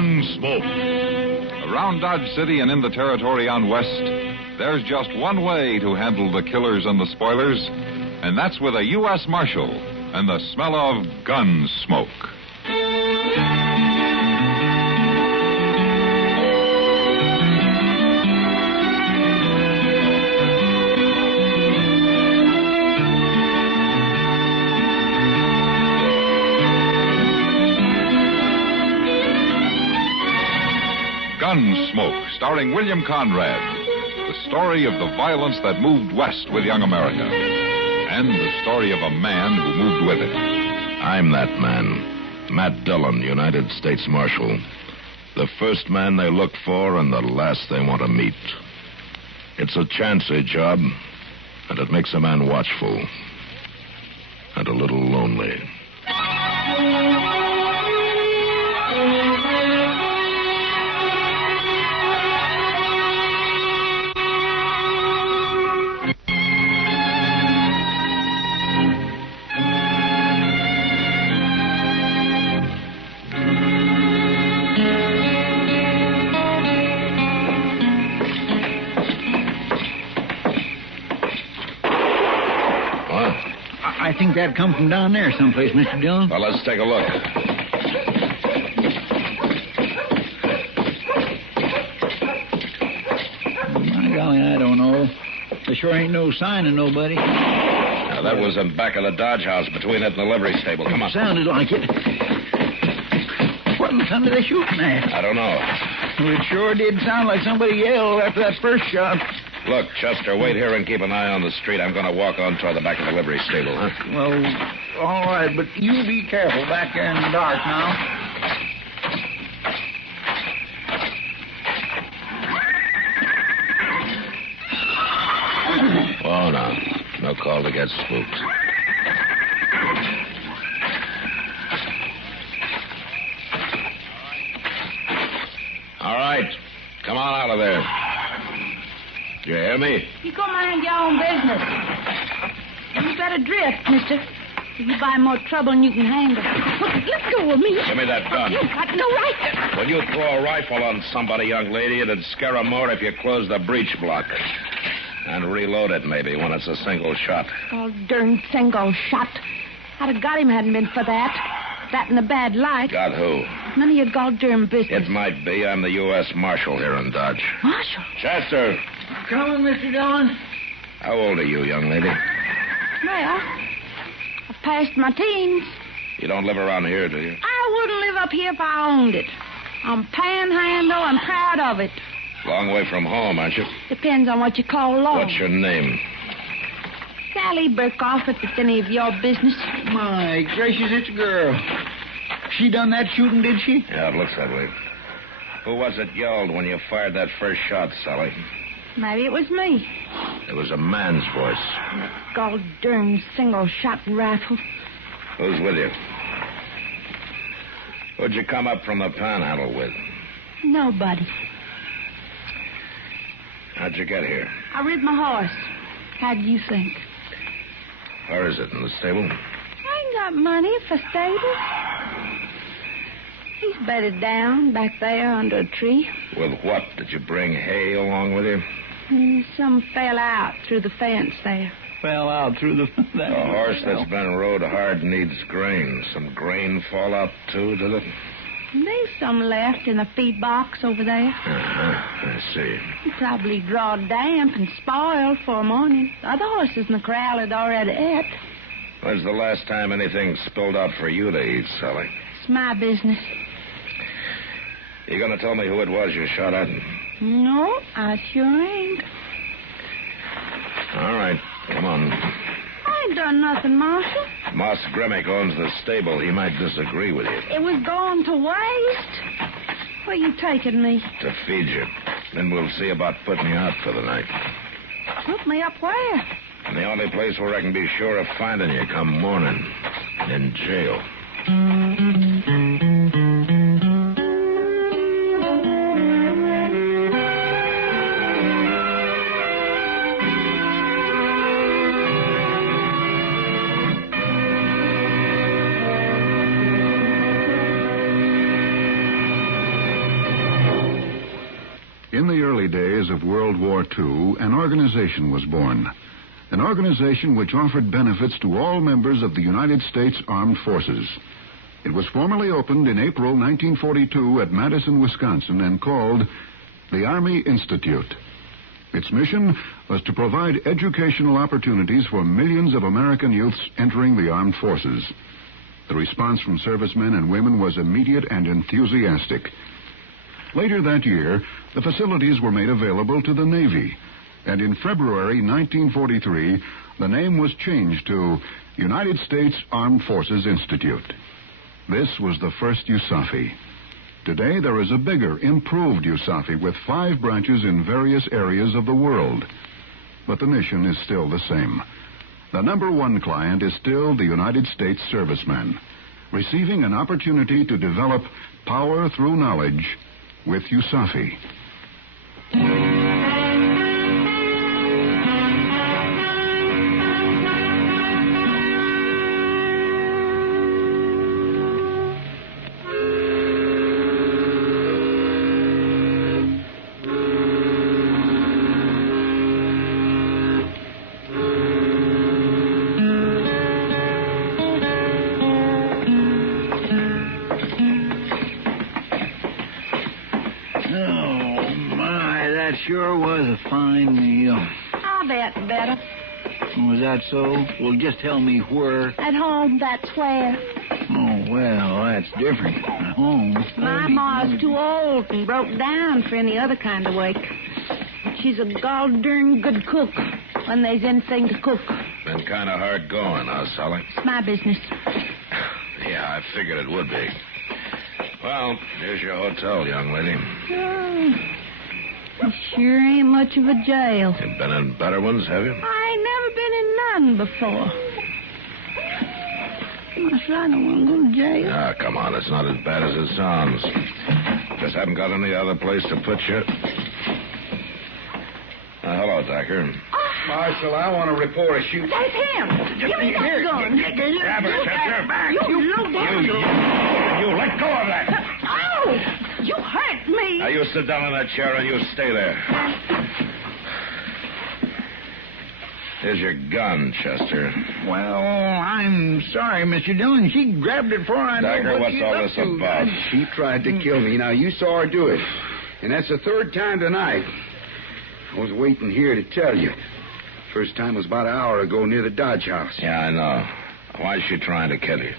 Gunsmoke. Around Dodge City and in the territory on West, there's just one way to handle the killers and the spoilers, and that's with a U.S. Marshal and the smell of gun smoke. Gunsmoke, starring William Conrad. The story of the violence that moved west with young America. And the story of a man who moved with it. I'm that man. Matt Dillon, United States Marshal. The first man they look for and the last they want to meet. It's a chancy job, and it makes a man watchful. And a little lonely. I think that come from down there someplace, Mr. Dillon. Well, let's take a look. My golly, I don't know. There sure ain't no sign of nobody. Now, that was in back of the Dodge house between it and the livery stable. Come on. Sounded like it. What in the thunder they shooting at? I don't know. Well, it sure did sound like somebody yelled after that first shot. Look, Chester, wait here and keep an eye on the street. I'm going to walk on toward the back of the livery stable, huh? Well, all right, but you be careful back there in the dark now. Oh, no. No call to get spooked. All right. Come on out of there. You hear me? You go mind your own business. You better drift, mister. You buy more trouble than you can handle. Let go of me. Give me that gun. You've got no right to... When you throw a rifle on somebody, young lady, it'd scare 'em more if you close the breech blocker. And reload it, maybe, when it's a single shot. Oh, darn single shot. I'd have got him hadn't been for that. That in a bad light. Got who? None of your goddamn business. It might be. I'm the U.S. Marshal here in Dodge. Marshal? Chester. Coming, Mr. Dillon. How old are you, young lady? Well, I've passed my teens. You don't live around here, do you? I wouldn't live up here if I owned it. I'm panhandle and proud of it. Long way from home, aren't you? Depends on what you call law. What's your name? Sally Burkhoff, if it's any of your business. My gracious, it's a girl. She done that shooting, did she? Yeah, it looks that way. Who was it yelled when you fired that first shot, Sally? Maybe it was me. It was a man's voice. Goddamn single-shot rifle. Who's with you? Who'd you come up from the panhandle with? Nobody. How'd you get here? I rid my horse. How do you think? Where is it, in the stable? I ain't got money for stable. He's bedded down back there under a tree. With what? Did you bring hay along with you? Some fell out through the fence there. Fell out through the... A horse that's been rode hard needs grain. Some grain fall out, too, did it? There's some left in the feed box over there. I see. He probably drawed damp and spoiled for morning. The other horses in the corral had already ate. When's the last time anything spilled out for you to eat, Sally? It's my business. You gonna tell me who it was you shot at? No, I sure ain't. All right, come on. I ain't done nothing, Marshal. Moss Gremick owns the stable. He might disagree with you. It was going to waste. Where you taking me? To feed you. Then we'll see about putting you out for the night. Put me up where? And the only place where I can be sure of finding you come morning. In jail. In the early days of World War II, an organization was born. An organization which offered benefits to all members of the United States Armed Forces. It was formally opened in April 1942 at Madison, Wisconsin, and called the Army Institute. Its mission was to provide educational opportunities for millions of American youths entering the armed forces. The response from servicemen and women was immediate and enthusiastic. Later that year, the facilities were made available to the Navy, and in February 1943, the name was changed to United States Armed Forces Institute. This was the first USAFI. Today, there is a bigger, improved USAFI with 5 branches in various areas of the world. But the mission is still the same. The number one client is still the United States serviceman, receiving an opportunity to develop power through knowledge with USAFI. Sure was a fine meal. I'll bet better. Was that so? Well, just tell me where. At home, that's where. Oh, well, that's different. At home. My ma's too old and broke down for any other kind of work. She's a gol darn good cook when there's anything to cook. Been kind of hard going, huh, Sally? It's my business. Yeah, I figured it would be. Well, here's your hotel, young lady. Oh. It sure ain't much of a jail. You've been in better ones, have you? I ain't never been in none before. Marshal, I don't want to go to jail. Ah, come on. It's not as bad as it sounds. Just haven't got any other place to put you. Hello, Decker. Marshal, I want to report a shoot. That's him. Give me that gun. Grab her, Chester. Back. You low down. You let go of that. Oh, you hurt me. Now, you sit down in that chair and you stay there. Here's your gun, Chester. Well, I'm sorry, Mr. Dillon. She grabbed it before I Decker, know what what's she's all up this to. about? She tried to kill me. Now, you saw her do it. And that's the 3rd time tonight. I was waiting here to tell you. First time was about an hour ago near the Dodge House. Yeah, I know. Why is she trying to kill you?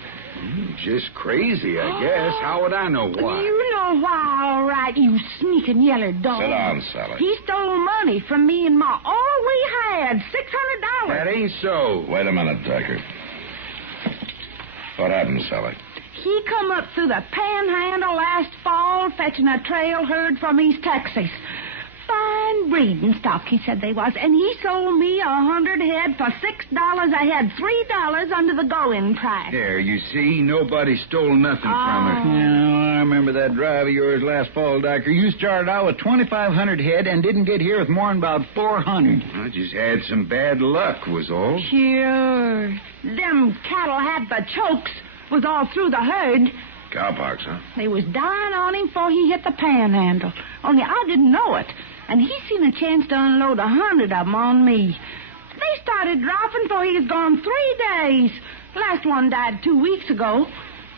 Just crazy, I guess. How would I know why? You know why, all right, you sneaking yeller dog. Sit down, Sally. He stole money from me and Ma. All we had, $600. That ain't so. Wait a minute, Decker. What happened, Sally? He come up through the panhandle last fall fetching a trail herd from East Texas. Fine breeding stock, he said they was, and he sold me 100 head for $6 a head, $3 under the going price. There, you see, nobody stole nothing from her. Yeah, I remember that drive of yours last fall, Doctor. You started out with 2,500 head and didn't get here with more than about 400. I just had some bad luck, was all. Sure. Them cattle had the chokes, was all through the herd. Cowpox, huh? They was dying on him before he hit the panhandle. Only I didn't know it. And he seen a chance to unload 100 of them on me. They started dropping before he was gone 3 days. Last one died 2 weeks ago.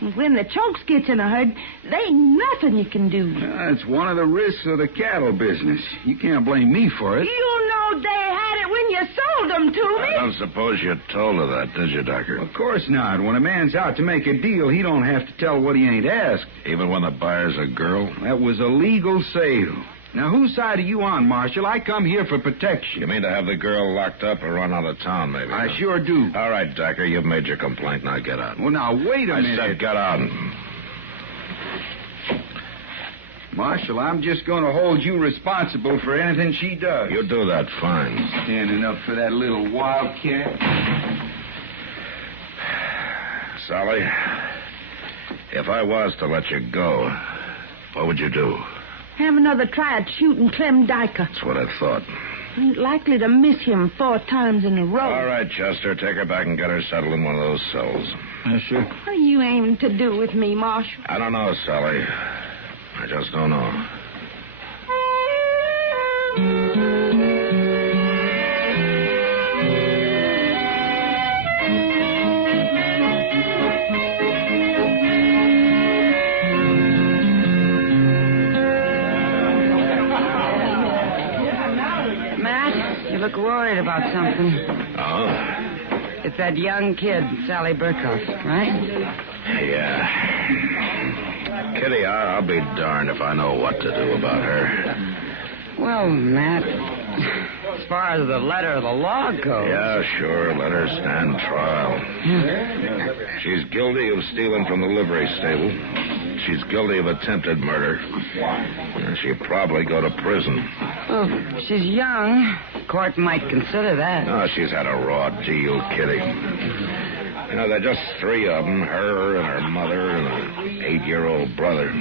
And when the chokes gets in a herd, there ain't nothing you can do. That's one of the risks of the cattle business. You can't blame me for it. You know they had it when you sold them to me. I don't suppose you told her that, did you, Decker? Of course not. When a man's out to make a deal, he don't have to tell what he ain't asked. Even when the buyer's a girl? That was a legal sale. Now, whose side are you on, Marshal? I come here for protection. You mean to have the girl locked up or run out of town, maybe? I sure do. All right, Decker, you've made your complaint. Now get out. Well, now, wait a minute. I said get out. Marshal, I'm just going to hold you responsible for anything she does. You do that fine. Standing up for that little wildcat. Sally, if I was to let you go, what would you do? Have another try at shooting Clem Dyker. That's what I thought. Ain't likely to miss him 4 times in a row. All right, Chester, take her back and get her settled in one of those cells. Yes, sir. What are you aiming to do with me, Marshal? I don't know, Sally. I just don't know. Look worried about something. Oh? It's that young kid, Sally Burkhoff, right? Yeah. Kitty, I'll be darned if I know what to do about her. Well, Matt, as far as the letter of the law goes... Yeah, sure. Let her stand trial. She's guilty of stealing from the livery stable. She's guilty of attempted murder. She'll probably go to prison. Well, she's young. Court might consider that. Oh, she's had a raw deal, Kitty. You know, there are just three of them, her and her mother and an 8-year-old brother.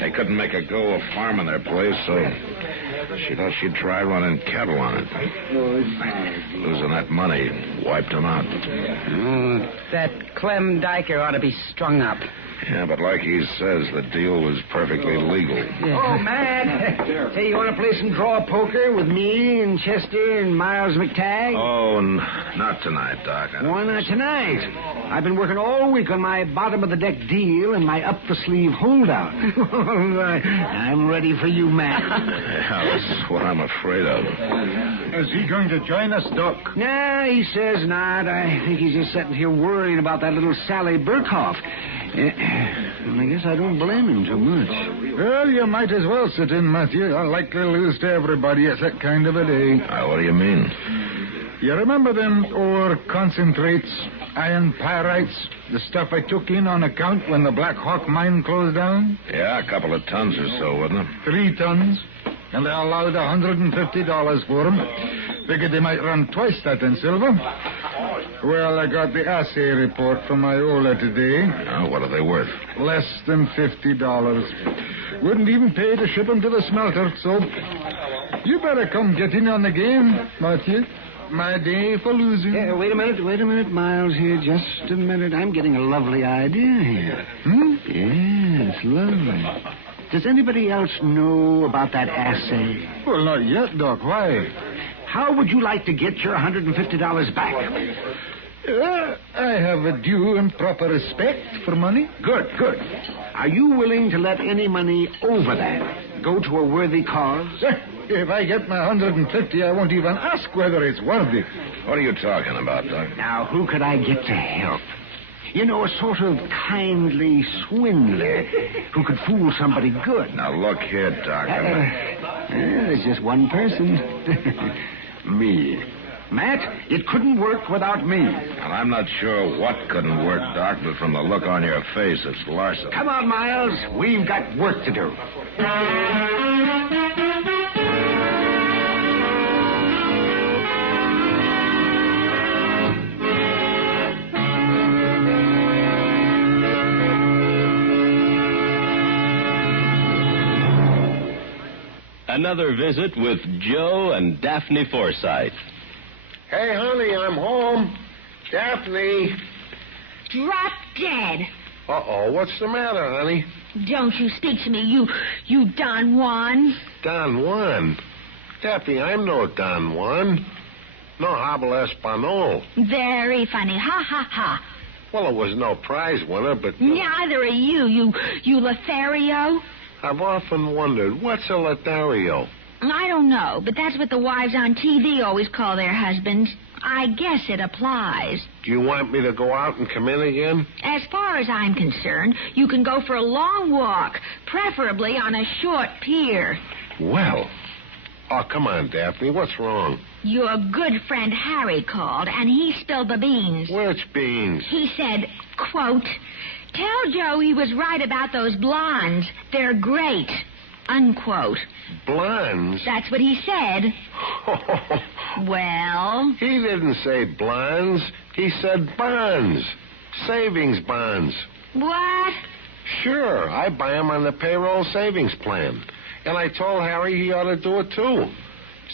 They couldn't make a go of farming their place, so she thought she'd try running cattle on it. Losing that money wiped them out. That Clem Diker ought to be strung up. Yeah, but like he says, the deal was perfectly legal. Yeah. Oh, Matt. Hey, you want to play some draw poker with me and Chester and Miles McTagg? Oh, not tonight, Doc. Why not tonight? I've been working all week on my bottom-of-the-deck deal and my up-the-sleeve holdout. I'm ready for you, Matt. Yeah, that's what I'm afraid of. Is he going to join us, Doc? Nah, he says not. I think he's just sitting here worrying about that little Sally Burkhoff. And I guess I don't blame him too much. Well, you might as well sit in, Matthew. I like to lose to everybody. It's that kind of a day. What do you mean? You remember them ore concentrates, iron pyrites, the stuff I took in on account when the Black Hawk mine closed down? Yeah, a couple of tons or so, wasn't it? 3 tons. And they allowed $150 for them. Figured they might run twice that in silver. Well, I got the assay report from Iola today. Oh, what are they worth? Less than $50. Wouldn't even pay to ship them to the smelter, so you better come get in on the game, Matthew. My day for losing. Yeah, wait a minute, Miles here. Just a minute. I'm getting a lovely idea here. Yes, lovely. Does anybody else know about that assay? Well, not yet, Doc. Why? How would you like to get your $150 back? I have a due and proper respect for money. Good. Are you willing to let any money over that go to a worthy cause? If I get my $150, I won't even ask whether it's worthy. What are you talking about, Doc? Now, who could I get to help? You know, a sort of kindly swindler who could fool somebody good. Now, look here, Doc. There's just one person. Me. Matt, it couldn't work without me. Well, I'm not sure what couldn't work, Doc, but from the look on your face, it's larceny. Come on, Miles. We've got work to do. Another visit with Joe and Daphne Forsythe. Hey, honey, I'm home. Daphne. Drop dead. Uh-oh, what's the matter, honey? Don't you speak to me, you Don Juan. Don Juan? Daphne, I'm no Don Juan. No habla español. Very funny. Ha, ha, ha. Well, it was no prize winner, but... Neither are you Lothario. I've often wondered, what's a Lothario? I don't know, but that's what the wives on TV always call their husbands. I guess it applies. Do you want me to go out and come in again? As far as I'm concerned, you can go for a long walk, preferably on a short pier. Well. Oh, come on, Daphne. What's wrong? Your good friend Harry called, and he spilled the beans. Which beans? He said, quote, "Tell Joe he was right about those blondes. They're great." Unquote. Blondes? That's what he said. Well? He didn't say blondes. He said bonds. Savings bonds. What? Sure. I buy them on the payroll savings plan. And I told Harry he ought to do it, too.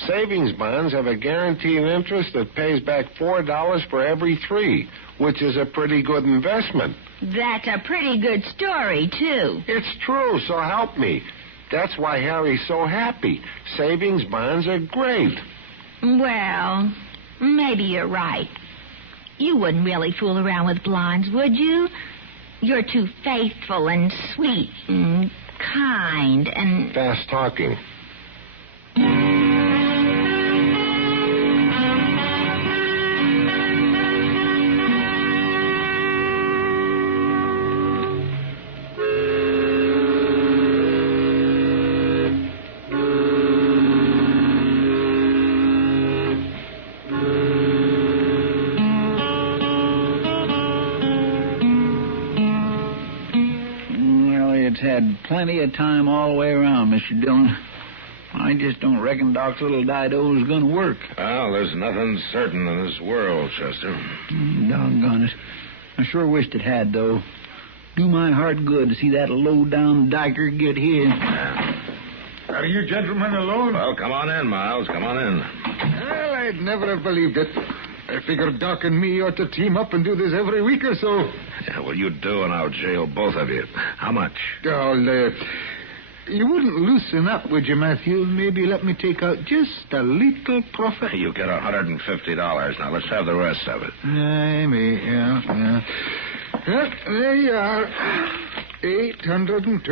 Savings bonds have a guaranteed interest that pays back $4 for every 3, which is a pretty good investment. That's a pretty good story, too. It's true, so help me. That's why Harry's so happy. Savings bonds are great. Well, maybe you're right. You wouldn't really fool around with blondes, would you? You're too faithful and sweet and kind and... Fast talking. Had plenty of time all the way around, Mr. Dillon. I just don't reckon Doc's little Dido's going to work. Well, there's nothing certain in this world, Chester. Doggone it. I sure wished it had, though. Do my heart good to see that low-down dyker get his. Are you gentlemen alone? Well, come on in, Miles. Come on in. Well, I'd never have believed it. I figured Doc and me ought to team up and do this every week or so. Yeah, well, you do, and I'll jail both of you. How much? Oh, you wouldn't loosen up, would you, Matthew? Maybe let me take out just a little profit. You get $150. Now, let's have the rest of it. Yeah. Well, there you are. $820.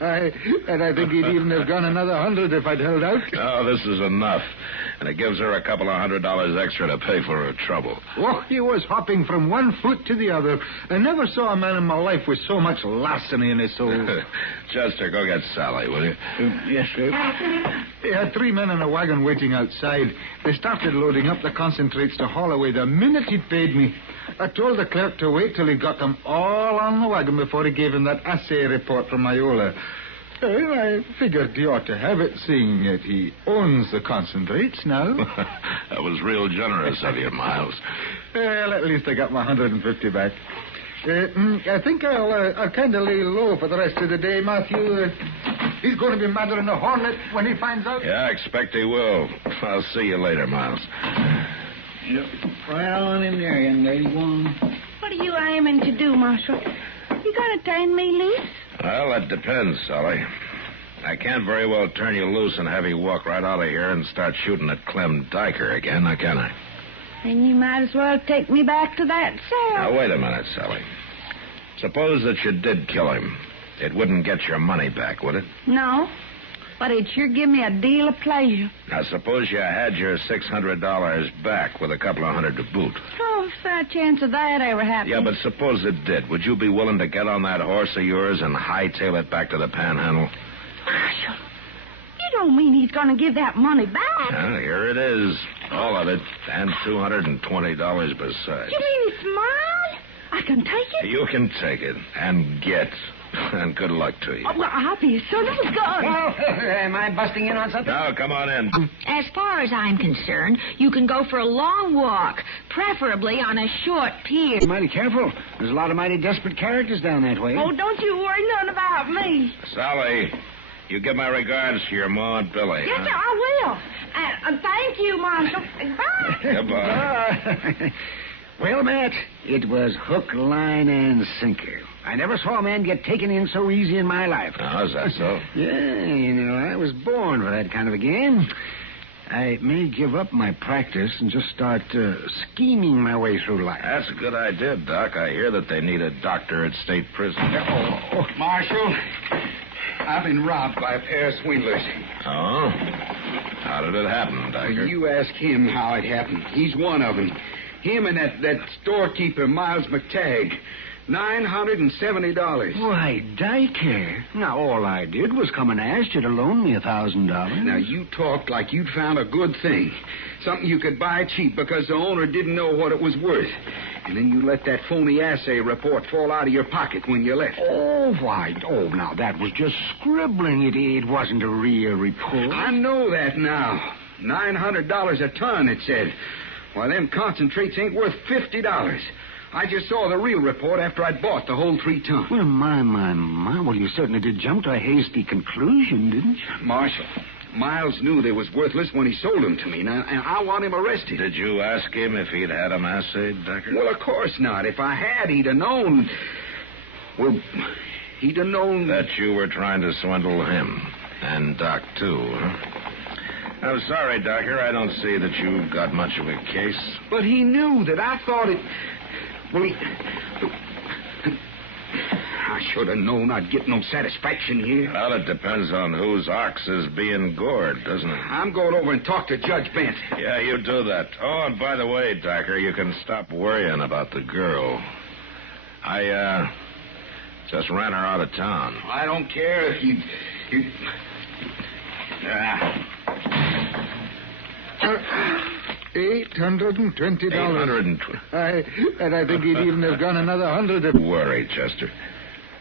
$820. And I think he'd even have gone another 100 if I'd held out. Oh, this is enough. And it gives her a couple of $100 extra to pay for her trouble. Oh, he was hopping from one foot to the other. I never saw a man in my life with so much larceny in his soul. Chester, go get Sally, will you? Yes, sir. He had 3 men in a wagon waiting outside. They started loading up the concentrates to haul away the minute he paid me. I told the clerk to wait till he got them all on the wagon before he gave him that assay report from Iola. Well, I figured he ought to have it, seeing that he owns the concentrates now. That was real generous of you, Miles. Well, at least I got my 150 back. I think I'll kind of lay low for the rest of the day, Matthew. He's going to be madder than a hornet when he finds out. Yeah, I expect he will. I'll see you later, Miles. Yep. Right on in there, young lady. Go on. What are you aiming to do, Marshal? You going to turn me loose? Well, that depends, Sally. I can't very well turn you loose and have you walk right out of here and start shooting at Clem Dyker again, now can I? Then you might as well take me back to that cell. Now, wait a minute, Sally. Suppose that you did kill him. It wouldn't get your money back, would it? No, but it'd sure give me a deal of pleasure. Now, suppose you had your $600 back with a couple of hundred to boot. Oh, fair chance of that ever happening. Yeah, but suppose it did. Would you be willing to get on that horse of yours and hightail it back to the Panhandle? Marshal, you don't mean he's going to give that money back? Well, here it is. All of it. And $220 besides. You mean it's mine? I can take it? You can take it. And get. And good luck to you. Oh, well, I'll be as soon as it's gone. Well, am I busting in on something? No, come on in. As far as I'm concerned, you can go for a long walk, preferably on a short pier. Be mighty careful. There's a lot of mighty desperate characters down that way. Oh, don't you worry none about me. Sally, you give my regards to your Ma and Billy. Yes, sir, I will. And thank you, Marshal. Bye. Goodbye. Well, Matt, it was hook, line, and sinker. I never saw a man get taken in so easy in my life. Oh, is that so? Yeah, you know, I was born for that kind of a game. I may give up my practice and just start scheming my way through life. That's a good idea, Doc. I hear that they need a doctor at state prison. Marshal, I've been robbed by a pair of swindlers. Oh? How did it happen, Doctor? You ask him how it happened. He's one of them. Him and that storekeeper, Miles McTagg. $970. Why, Dyker. Now, all I did was come and ask you to loan me $1,000. Now, you talked like you'd found a good thing. Something you could buy cheap because the owner didn't know what it was worth. And then you let that phony assay report fall out of your pocket when you left. Oh, why? Oh, now, that was just scribbling. It wasn't a real report. I know that now. $900 a ton, it said. Why, them concentrates ain't worth $50. I just saw the real report after I'd bought the whole 3 ton. Well, my. Well, you certainly did jump to a hasty conclusion, didn't you? Marshal, Miles knew they was worthless when he sold them to me. Now, and I want him arrested. Did you ask him if he'd had them assayed, Decker? Well, of course not. If I had, he'd have known. Well, He'd have known... That you were trying to swindle him. And Doc, too, huh? I'm sorry, Doctor. I don't see that you've got much of a case. But he knew that I thought it... Well, I should have known I'd get no satisfaction here. Well, it depends on whose ox is being gored, doesn't it? I'm going over and talk to Judge Bent. Yeah, you do that. Oh, and by the way, Doctor, you can stop worrying about the girl. I, just ran her out of town. I don't care if you... $820. $820. And I think he'd even have gone another 100. Don't worry, Chester.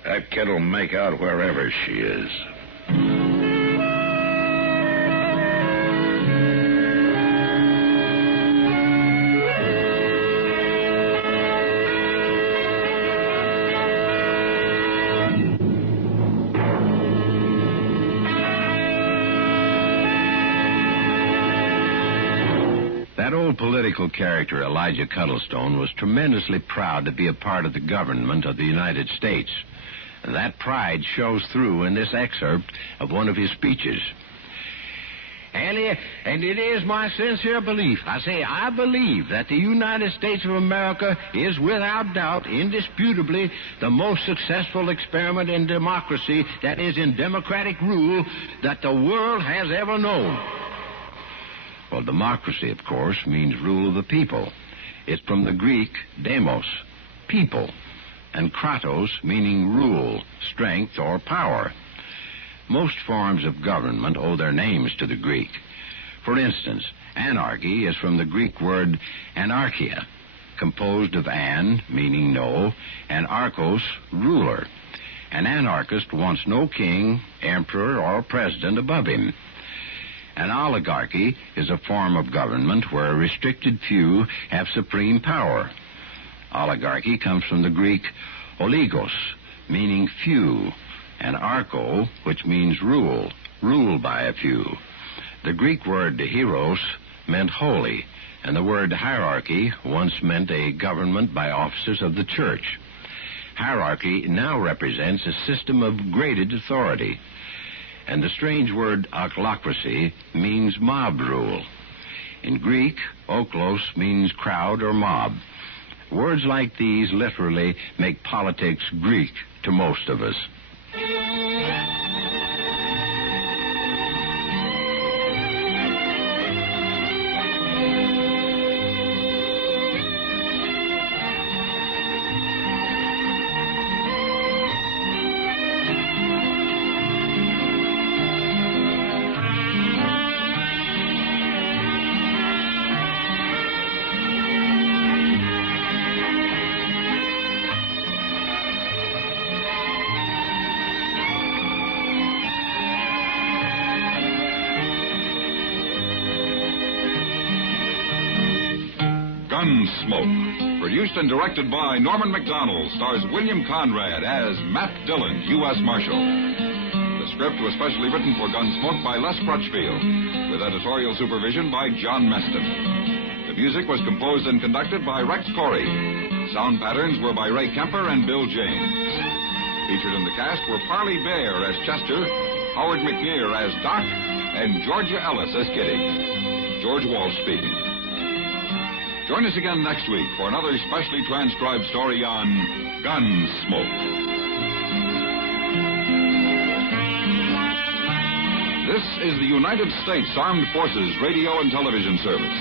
That kid'll make out wherever she is. That old political character, Elijah Cuttlestone, was tremendously proud to be a part of the government of the United States. And that pride shows through in this excerpt of one of his speeches. And it is my sincere belief, I believe that the United States of America is without doubt, indisputably, the most successful experiment in democracy, that is, in democratic rule, that the world has ever known. Well, democracy, of course, means rule of the people. It's from the Greek demos, people, and kratos, meaning rule, strength, or power. Most forms of government owe their names to the Greek. For instance, anarchy is from the Greek word anarchia, composed of an, meaning no, and archos, ruler. An anarchist wants no king, emperor, or president above him. An oligarchy is a form of government where a restricted few have supreme power. Oligarchy comes from the Greek oligos, meaning few, and archo, which means rule, ruled by a few. The Greek word hieros meant holy, and the word hierarchy once meant a government by officers of the church. Hierarchy now represents a system of graded authority. And the strange word ochlocracy means mob rule. In Greek, oklos means crowd or mob. Words like these literally make politics Greek to most of us. Gunsmoke, produced and directed by Norman Macdonnell, stars William Conrad as Matt Dillon, U.S. Marshal. The script was specially written for Gunsmoke by Les Crutchfield, with editorial supervision by John Meston. The music was composed and conducted by Rex Corey. Sound patterns were by Ray Kemper and Bill James. Featured in the cast were Parley Bear as Chester, Howard McNear as Doc, and Georgia Ellis as Kitty. George Walsh speaking. Join us again next week for another specially transcribed story on Gunsmoke. This is the United States Armed Forces Radio and Television Service.